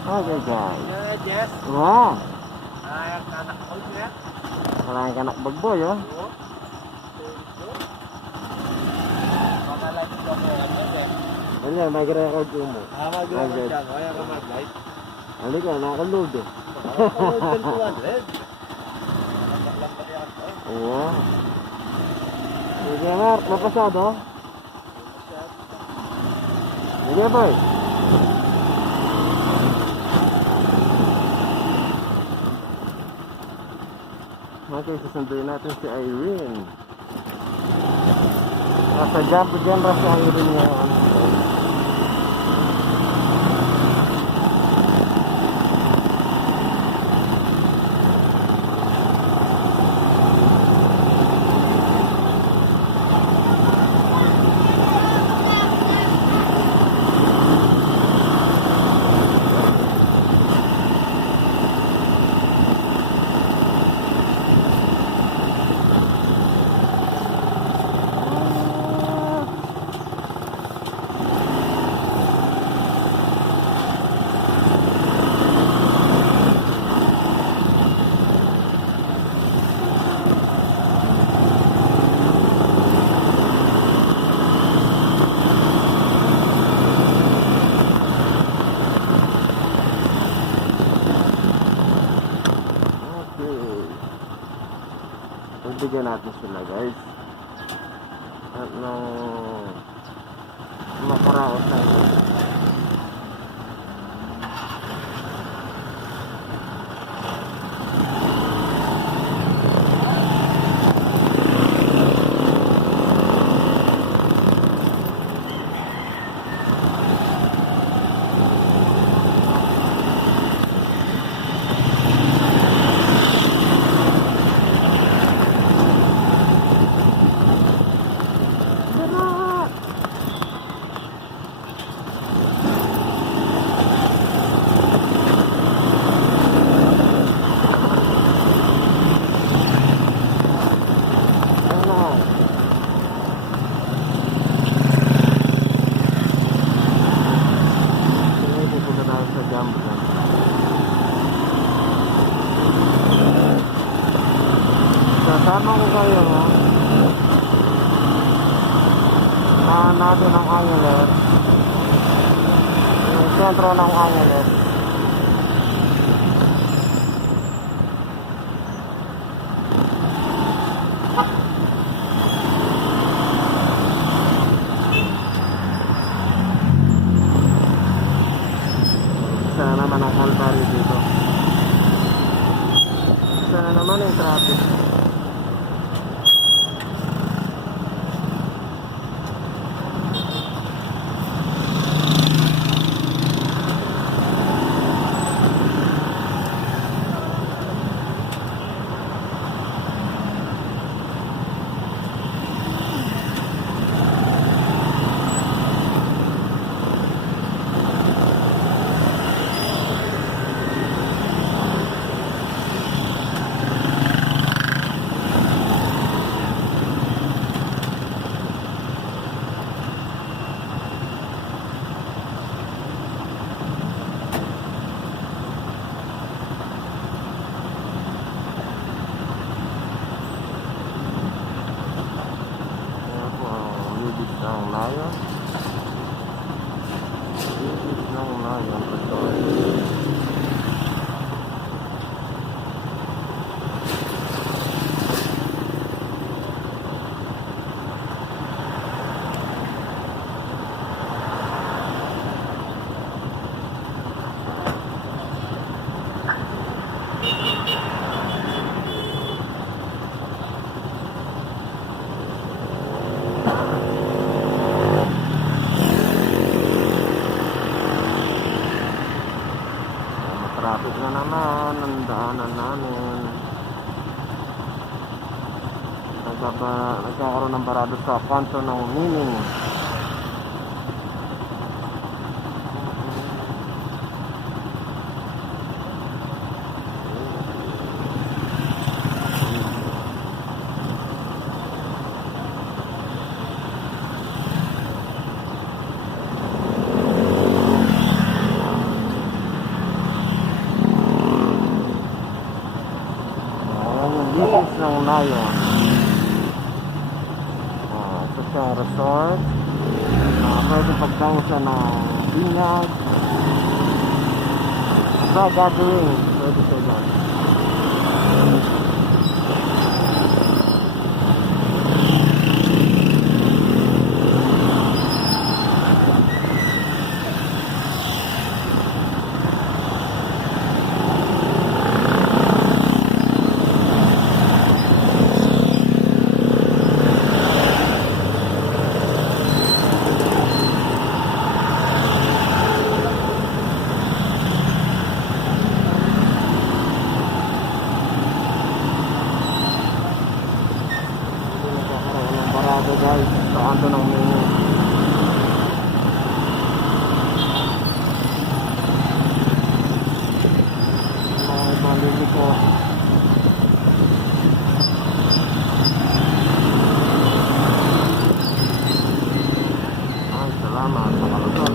Okay guys. Yeah, Jess. Wow. Anak ko niya. Maraming kanak bagboy oh. Oo. Pag-alive ko mo yan, Jess. Ano yan, mag-record mo. Mag-record siya. Kaya ka mag-live. Ano ka, nakaload eh. Nakapag-load ka 200. Lambat yan ko. Oo. Sige Mark, mapasado? Sige boy. Okay, susunduin natin si Irene. Nasa jump dyan ba si Irene ngayon? Bigyan natin sila guys at nung makaraos na yun. Kasama ko kayo natin ang Angeles, yung sentro ng Angeles. Sana naman ang Calvary dito. Sana naman yung traffic. Ng Lion. Ng Lion. Traffic na naman ang daanan namin. Nagkakaroon ng barado sa kanto ng Mining. tayo. Ito siya resort. Pwede pagkain siya ng binyag. Sa gathering, pwede siya dyan. Barado guys, sa kanto ng menu. Mga ibang lili ko. Ay, salamat sa kalusot.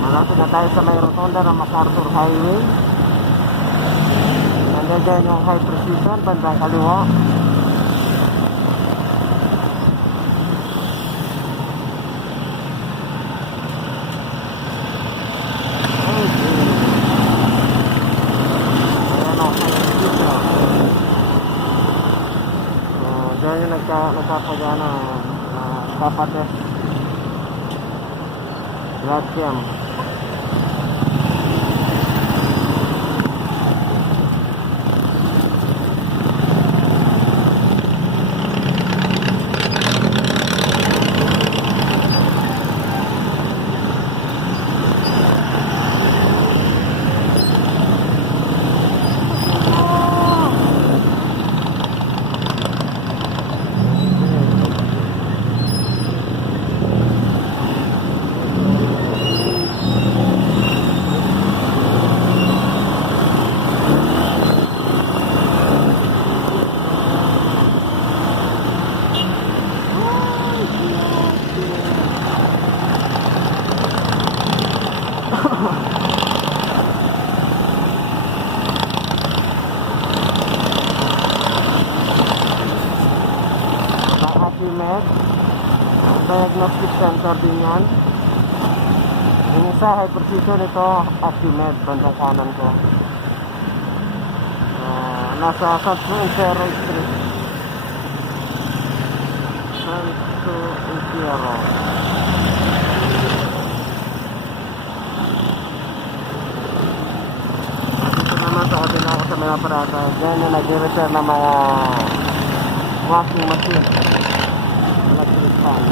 Malapit na tayo sa may rotonda ng MacArthur Highway. Nandiyan dyan yung high precision, bandang kaliwa. Diyan yung nagpapagana papatest blood cam. Acumed Diagnostic Center din yan. Yung isa high precision, ito Acumed, bandang kanan ko. Nasa Santo Encero Street, Santo Encero. Dito naman sa kabila ako sa mga parada, dyan yung nag-repair ng mga washing machine, electric fan.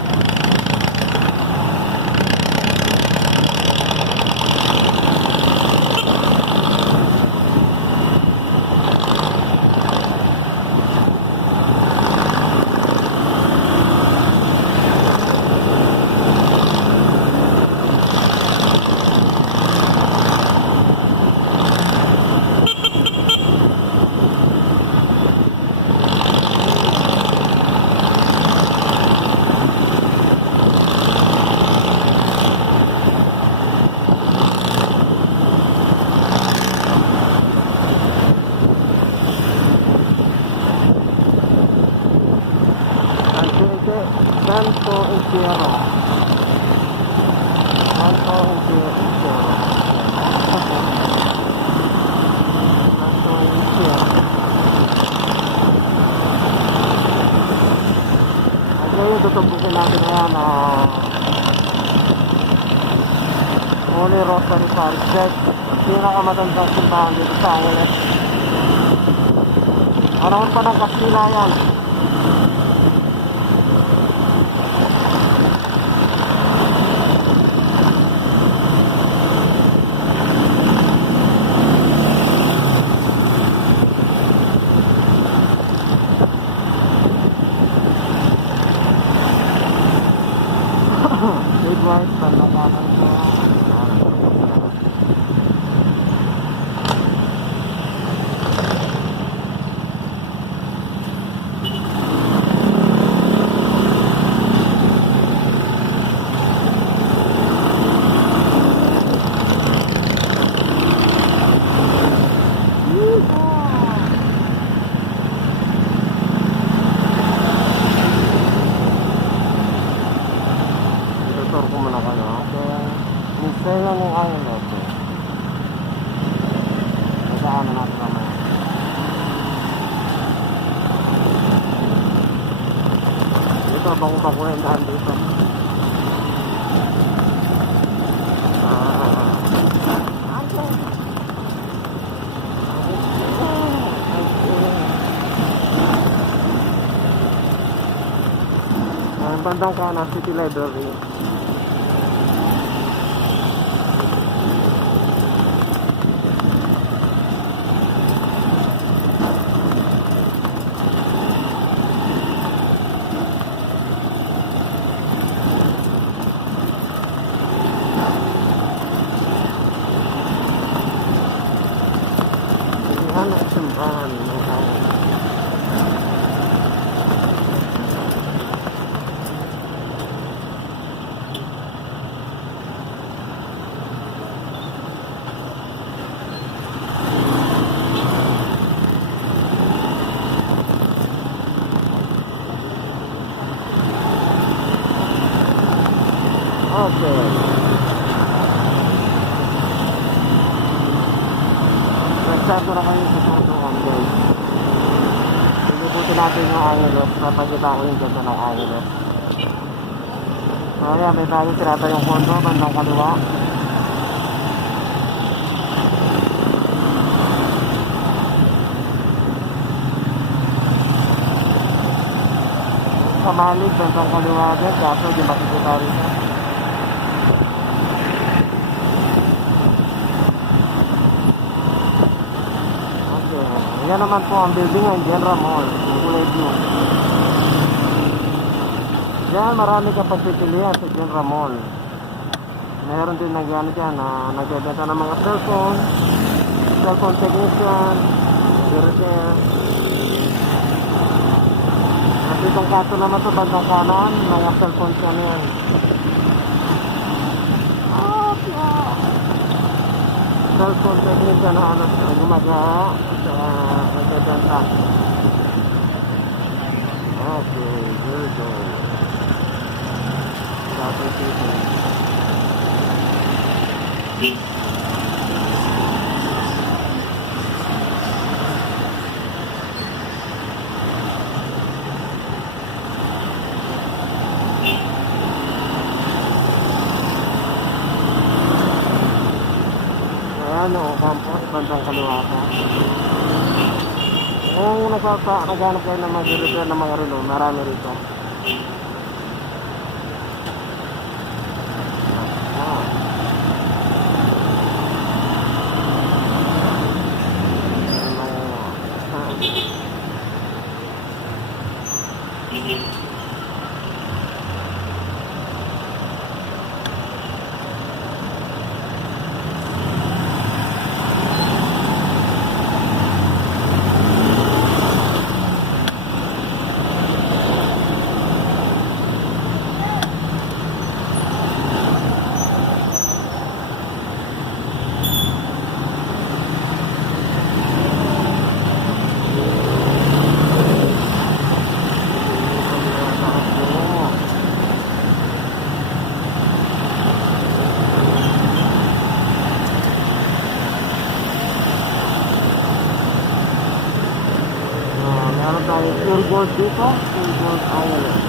Santo Encierro. Santo Encierro. Santo Encierro. At ngayon, tutumbukin natin na yan Holy Rosary Parish Church. Pinakamatandang simbahan dito sa Angeles. Panahon pa ng Kastila yan. Midwife, panlakanan ko. Tutor ko muna ka na. Kaya, minsan lang yung ayaw natin. Nagkaanan natin naman. Ito, bango-bango yung daan dito. Ang bandang kanan, City Library. Silihan at simbahan. Okay. Nagsato na kayo sa Santuan, guys. Pilibutin natin yung Angeles. Napagkita ko yung ganda ng Angeles. So, ayan, may tayo tirata yung kondo, bandang kaliwa. Sa Malig, bandang kaliwa din, kaso di makikita rin. Yan naman po ang building ng General Mall, kulay blue. Diyan marami kang pagpipilian sa General Mall. Meron din nagyan dyan na nagbebenta ng mga cellphone technician, repair. At itong kaso naman sa bandang kanan, mga cellphone yan yan. Cellphone technician na gumagawa sa nagbebenta. Okay, very good. Tapos ito. Ano, campus, bandang kaliwa ka. Kung naghanap kayo ng mag-repair ng mga relo, marami rito. Gold dito, St. Gold Island.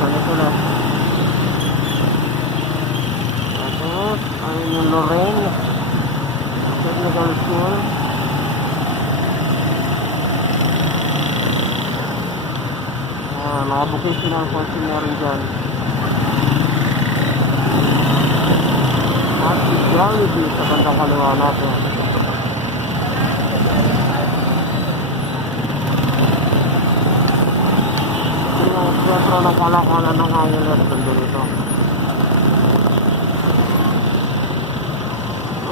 San Nicolas. Tapos, ayun yung Lorraine Technical School. Mga vocational course meron dyan. At si Jollibee sa bandang kaliwa natin. Ito yung sentro ng kalakalan ng Angeles doon dito.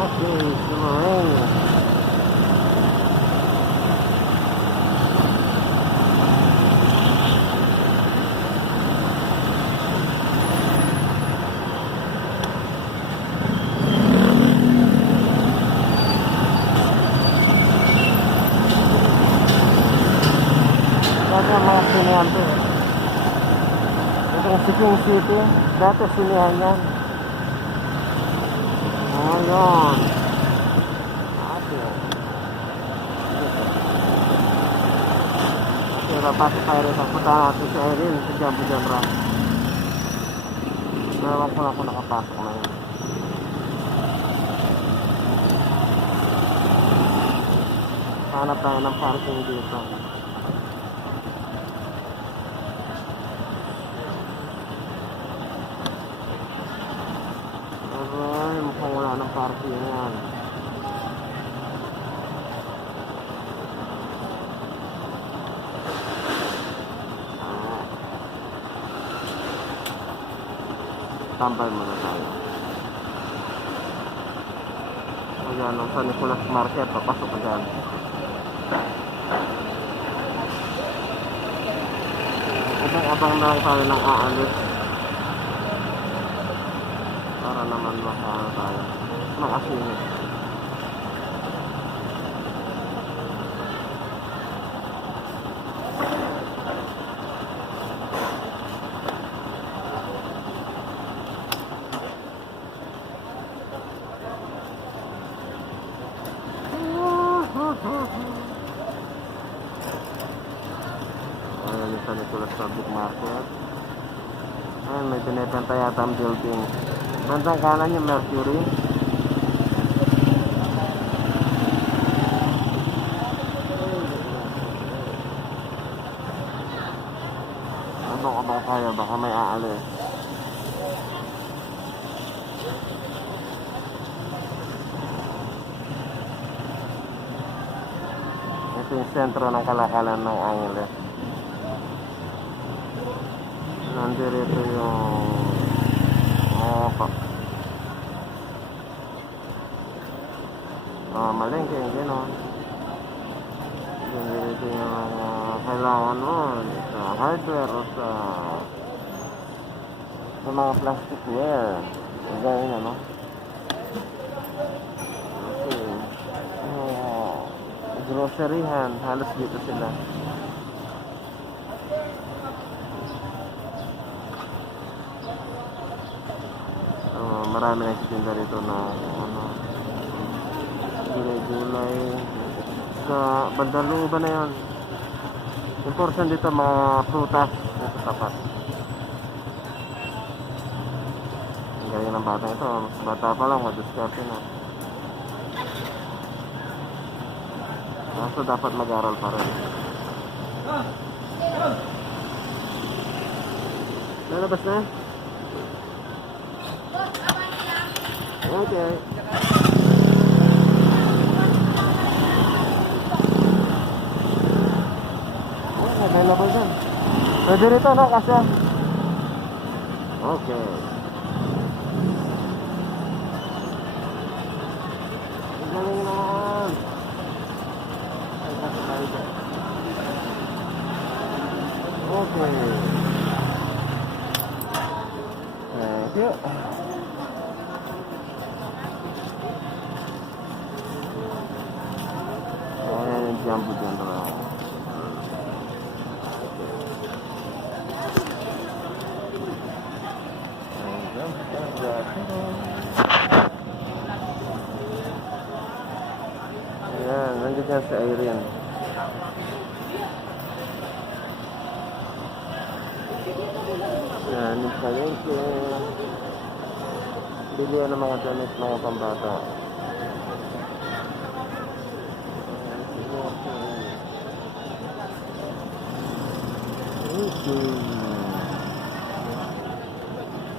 Okay, si Lorraine. Dati ang mga sinihan to eh. Ito yung Sikihor City. Dati sinihan yan. Ngayon. Okay, papasok tayo rin. Punta natin si Irene sa Jambu Jamra. Nawan ko lang kung nakapasok na yun. Hanap tayo ng parking dito. Ay, mukhang wala ng parking yan. Tambay muna tayo. Ayan, ang San Nicolas Market, papasok ka dyan. Abang-abang na lang tayo ng aalis. Para naman makakano tayo. Makasingit. Ayan yung San Nicolas Public Market. Ayan, may binibenta yata ang building. Bandang kanan yung Mercury. Abang-abang tayo, baka may aalis. Ito yung sentro ng kalakalan ng Angeles. Nandito yung malengke yung gano'n. Nandito yung kailangan mo sa hardware o sa mga plasticware. Ganyan ano. Okay. Groceryhan, halos dito sila. Marami nagtitinda rito na gulay-gulay sa bandang looban na yun. Yung portion dito mga prutas dito tapat. Ang galing ng bata ito, bata pa lang, madiskarte na. Kaso dapat mag-aral pa rin. Lalabas na? Okay. Available dyan. Pwede rito no kasi. Okay. Ang galing naman. Ay, kasi tayo dyan. Okay. Thank you. Ayan yung Jambu Jamra. Ayan, nandiyan si Irene. Yan, yung palengke. Bilihan ng mga damit, mga pambata. Okay.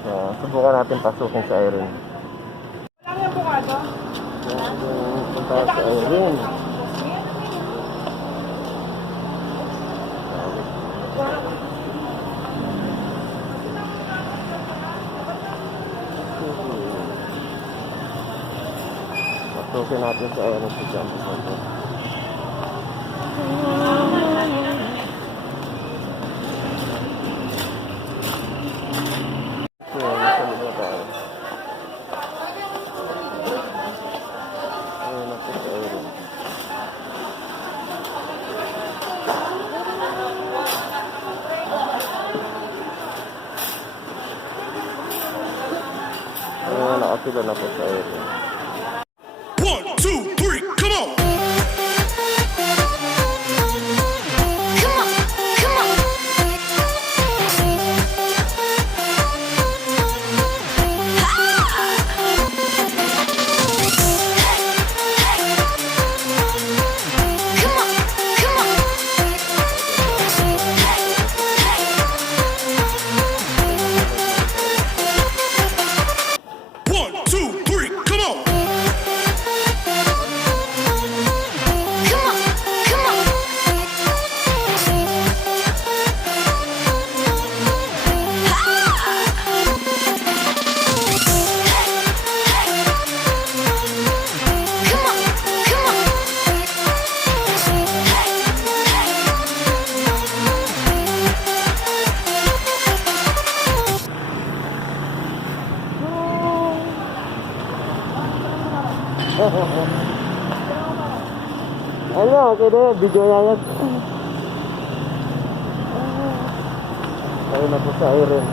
So, subukan natin pasukin sa Irene. Ano yung bukado? Yan, punta sa Irene. Pasukin natin sa Irene si Jumbo Photo. Nakapila na po sa area. 1, 2, 3, come on! Come on, come on. Come on, come on. 1, 2, 3, come on! Come on, come on. Come on, come on. Ano, okay na yun. Video na yan. Ayun na po sa Irene.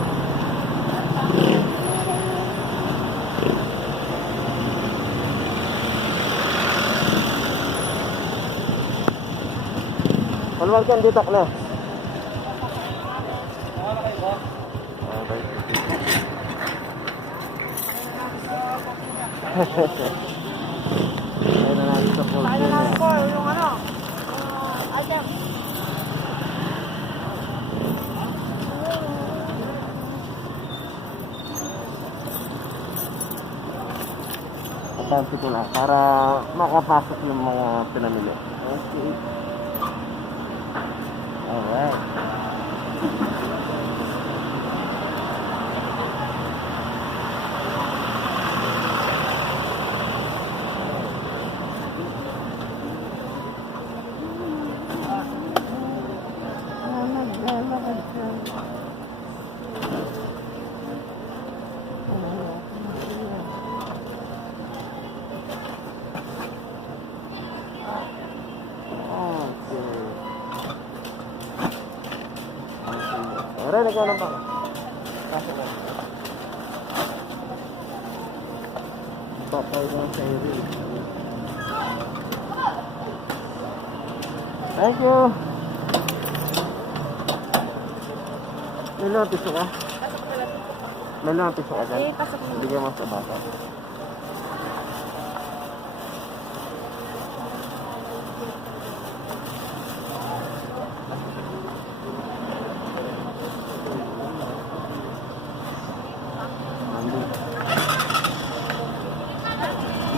Palwag yan dito na. Ayun na natin sa pool. Paano lang po yung ano? Ayan. Patansi ko na para makapasok yung mga pinamili. Okay. Alright. Aray, nagkaroon pa. Kasi na. Papay na sa iri. Thank you. May lang piso ka? May lang piso ka dyan? Pasok mo. Bigyan mo sa bata.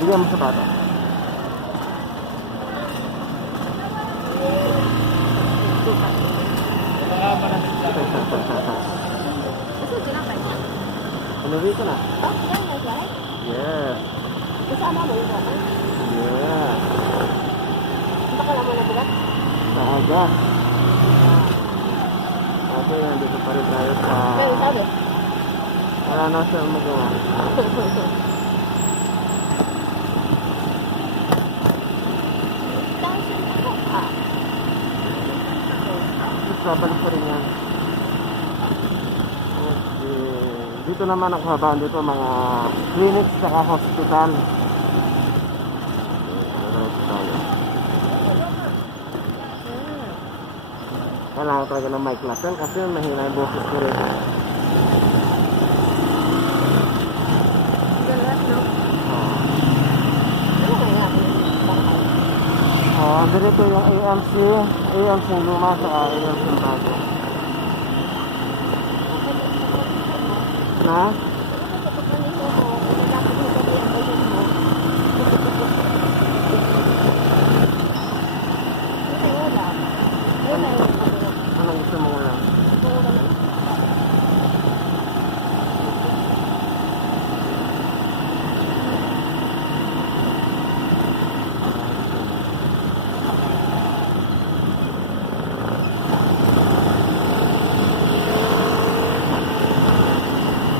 Bigyan mo sa bata. Kasi lang kayo. Unuwi ko na. Oh, yan, may guy. Yes. Kasama mo yung guy. Yeah. Baka naman na bulat. Maaga. Okay, nandito pa rin tayo sa... Pero sabi. Wala na siyang magawa. Babalik pa rin yan. Okay. Dito naman ang kahabaan dito mga clinics saka hospital. Diretso tayo. Kailangan talaga ng mic lesson kasi mahina yung boses ko rin. Ganito yung AMC yung luma sa AMC yung bago. Na? Anong gusto mo ulam?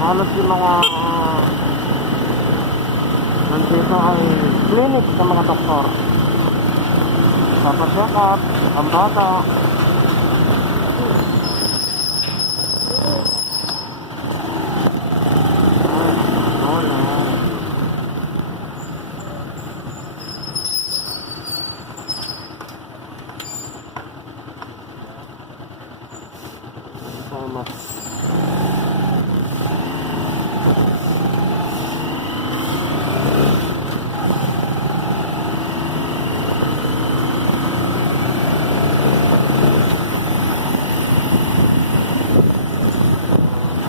Halos yung mga nandito ay clinic ng mga doktor. Papacheck up, ang bata. Wala.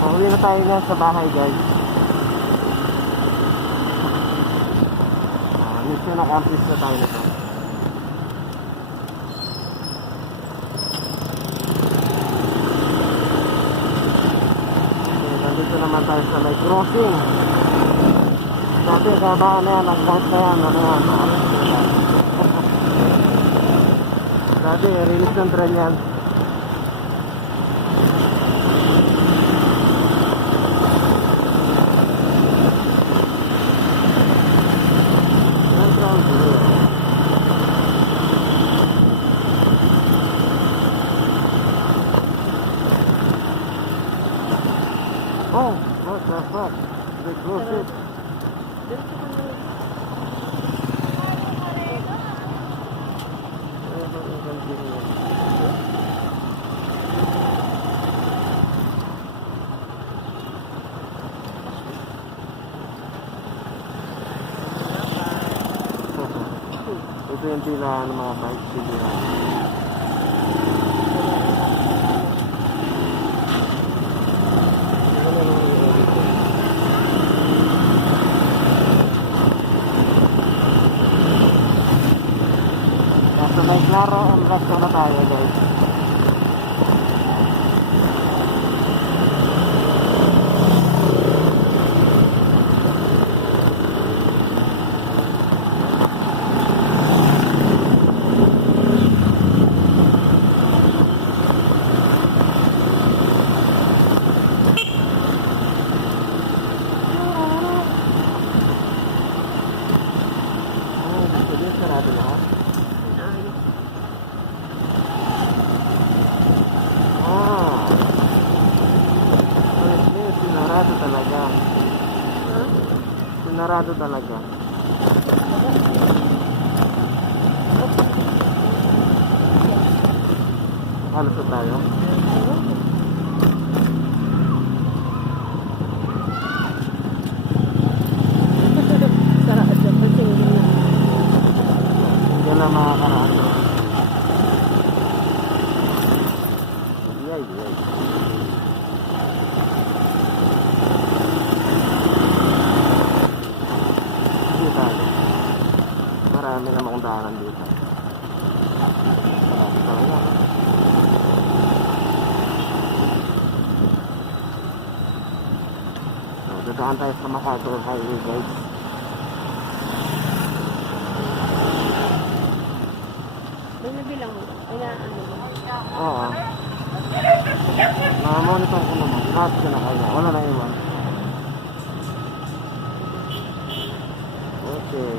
Mas uwi na tayo na sa bahay, guys. Mission accomplish na tayo nito. Okay, nandito naman tayo sa may crossing. Dati kabaan na yan, nag-guard na yan, ano yan. Dati, release ng tren yan. Oh, what the fuck? They closed it. Ito yung tila ng mga bike siguro. Nasa may klaro ang resto na tayo, guys. Sarado lahat. Sinarado talaga. Sinarado talaga. Halos na tayo. Hindi na makakarado. Yay. Marami namang daanan dito. Marami talaga. So, dadaan tayo sa MacArthur Highway, guys. May nabilang mo. Ay na ano mo. Oo. Na-monitor ko naman. Lahat ko na kaya. Wala na iwan. Okay.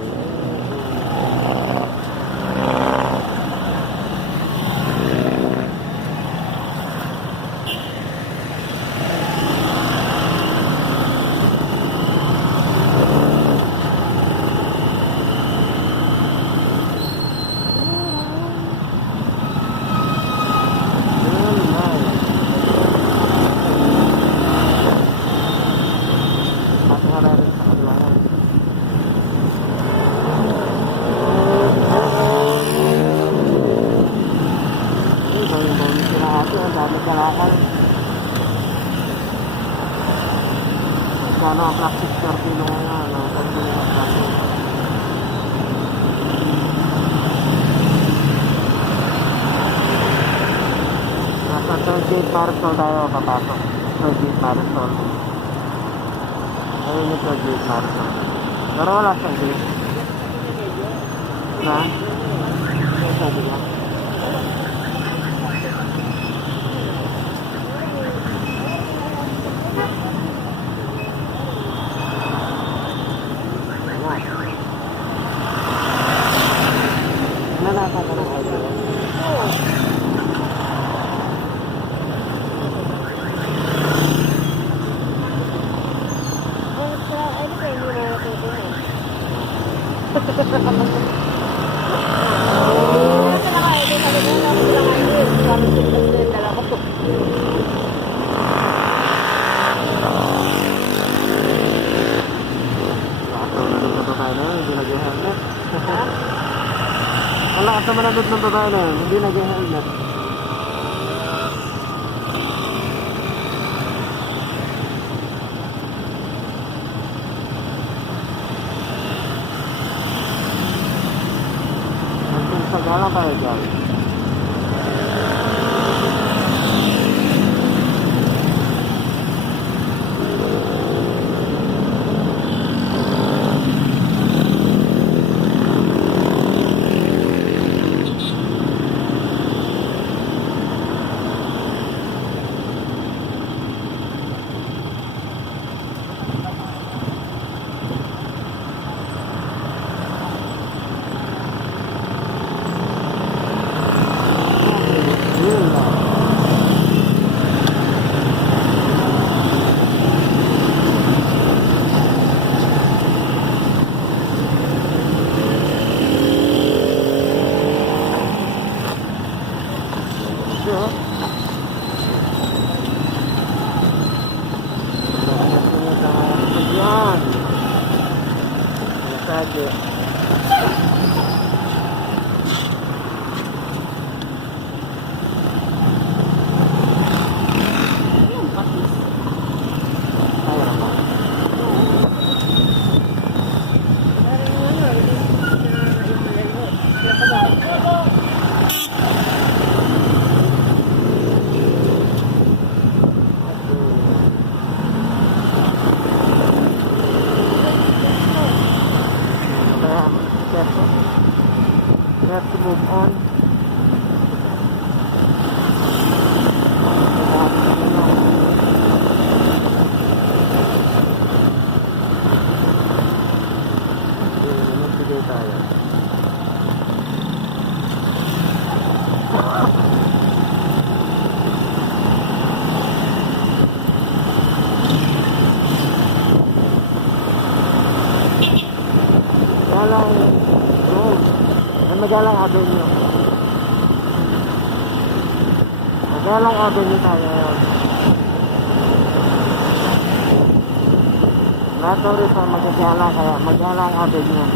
dami kalakal. Magkano ang plastic per kilo ngayon, ano, pag bilhin ang plastic. Nasa 38 parasol tayo papasok. 38 parasol. Ayun yung 38 parasol. Pero wala siyang gate. Na? Ano sabi niya? Nanasa ka ng audio? Oh, sa ano kayo hindi na natuto eh. Ang lakas naman ang ng babae na yun, hindi nag-helmet. Hanggang sa galang tayo dyan. Have to move on. Magbigay tayo. Galang road. Magalang Avenue. Magalang Avenue tayo ngayon. Lahat daw rin sa magagalang kaya Magalang Avenue.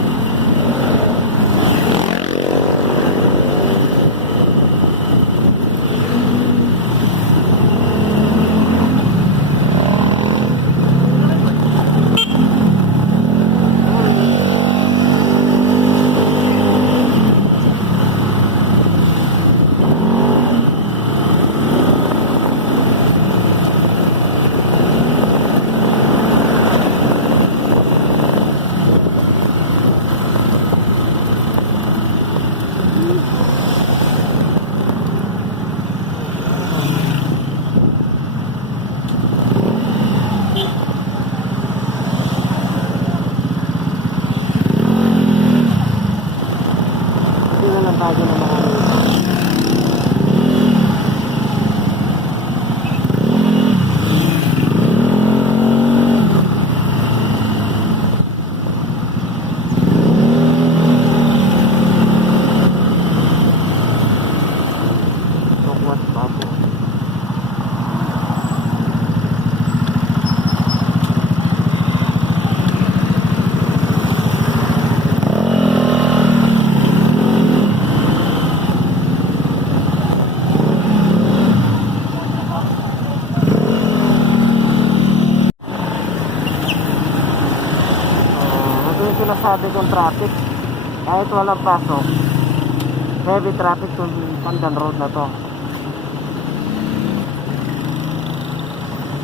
sinasabi kong traffic. Kahit walang pasok, heavy traffic sa Pandan Road na to.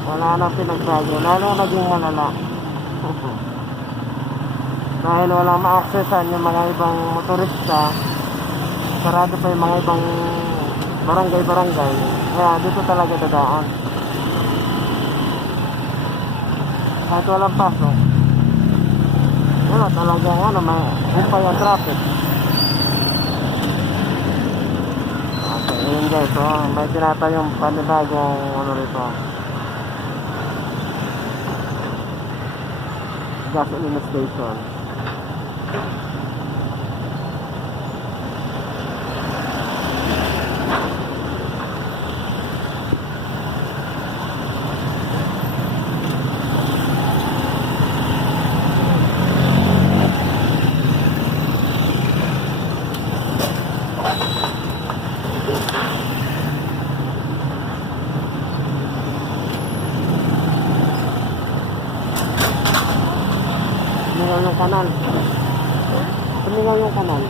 Wala nang pinagbago, lalo naging malala. Dahil walang ma-accessan yung mga ibang motorista, sarado pa yung mga ibang barangay-barangay, kaya dito talaga dadaan. Kahit walang pasok, wala talagang may humpay ang traffic. Okay, yun guys, may tinatayong panibagong rito, gasoline station. Tumingaw yung kanal. Tumingaw yung kanal.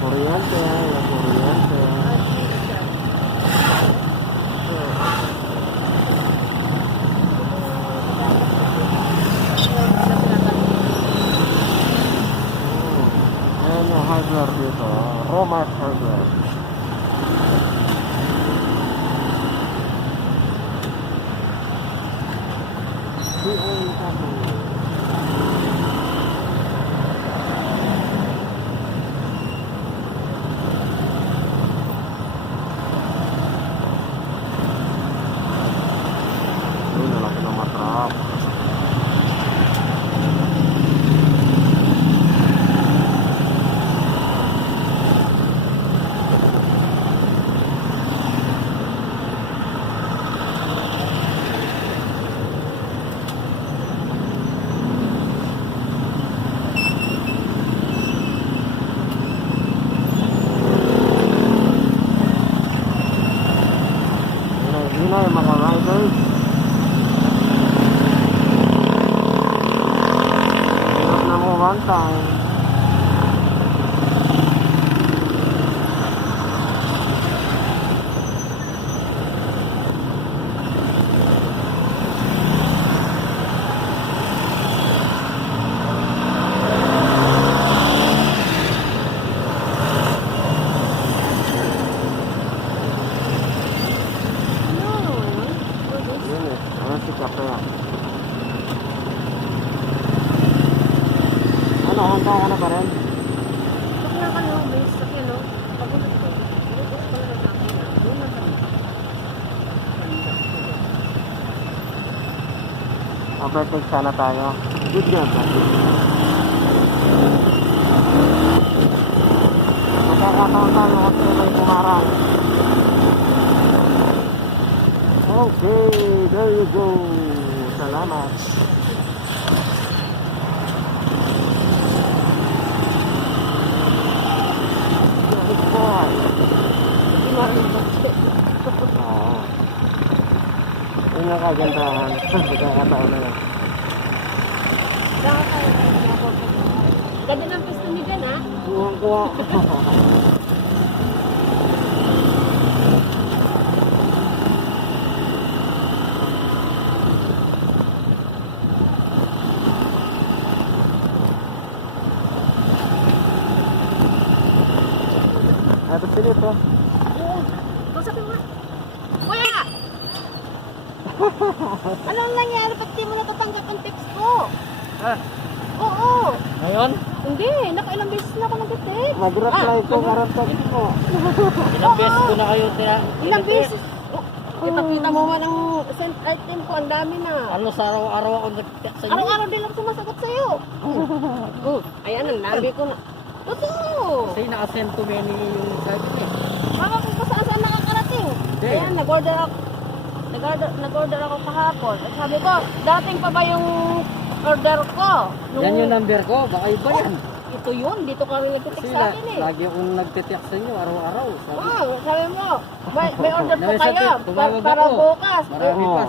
Kuryente, yung kuryente. Ayan yung hardware dito. Roma's hardware. Ayun, lalaki ng matrap. Yun na yung mga riders. Hirap na mo one time. Yun eh, ayan si Kape. Ano, handa ka na ba rin? Pag na kayo, may sakyan, no? Pagulat ko. Ito pala na sakyan na. Doon na sakyan. Overtake sana tayo. Good job, Kape. Magkakataon tayo kasi may kumarang. Okay, there you go. Salamat. Good boy. Oo. Yun ang kagandahan. Magkakataon na yun. Saan kayo? Ganda ng pisto ni Dan, ha? Iwan ko. Ito sila ito. Oo. Kausapin mo. Kuya! Anong nangyari? Ba't di mo natatanggap ang text ko? Oo. Ngayon? Hindi. Nakailang beses na ako nag-text. Mag-reply ko karantan ko. Ilang beses ko na kayo Ilang beses? Kita-kita mo man ang sent item ko. Ang dami na. Ano sa araw-araw ako nag-text sa inyo? Araw-araw din ako sumasagot sa'yo. Ayan, ang dami ko na. Totoo. Kasi naka-send to many yung sabi niya. Baka kung saan nakakarating. Hindi. Ayan, nag-order ako kahapon. At sabi ko, dating pa ba yung order ko? Yan yung number ko, baka iba yan. Ito yun, dito ka rin nagtitik Kasi sa akin eh. lagi akong nagtitiyak sa inyo araw-araw. Sabi, Sabi mo, may order po Nawisa, kayo tumawag para ako. bukas. Marami pa.